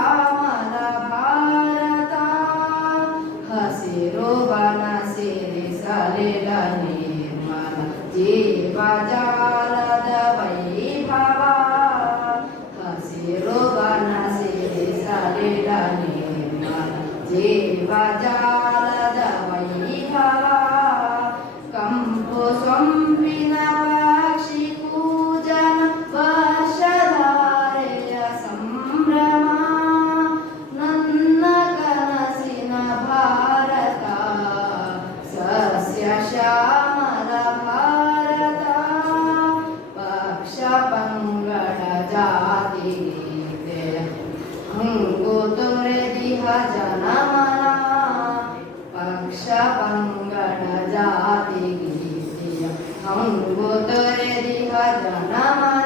ಶ್ಯಾಮಲ ಭಾರತ ಹಸಿರು ಬನ ಸಿರಿಸಲಿಲ ನಿರ್ಮಲ ಜೀವಜಾಲದ ವೈಭವ ಹಸಿರು ಬನ ಸಿರಿಸಲಿಲ ನಿರ್ಮಲ ಜೀವಜಾಲದ ವೈಭವ ಕಂಪು ಸೊಂಪಿನ ಪಕ್ಷಿ ಕೂಜನ ವರ್ಷಧಾರೆಯ ಸಂಭ್ರಮ ನನ್ನ ಕನಸಿನ ಭಾರತ ಸಸ್ಯ ಶ್ಯಾಮಲ ಭಾರತ ಪಕ್ಷ ಪಂಗಡ ಜಾತಿ ಗೀತೆಯ ಹಂಗು ತೊರೆದಿಹ ಜನಮನ ಪಕ್ಷ ಪಂಗಡ ಜಾತಿ ಗೀತೆಯ ಹಂಗು ತೊರೆದಿಹ ಜನಮನ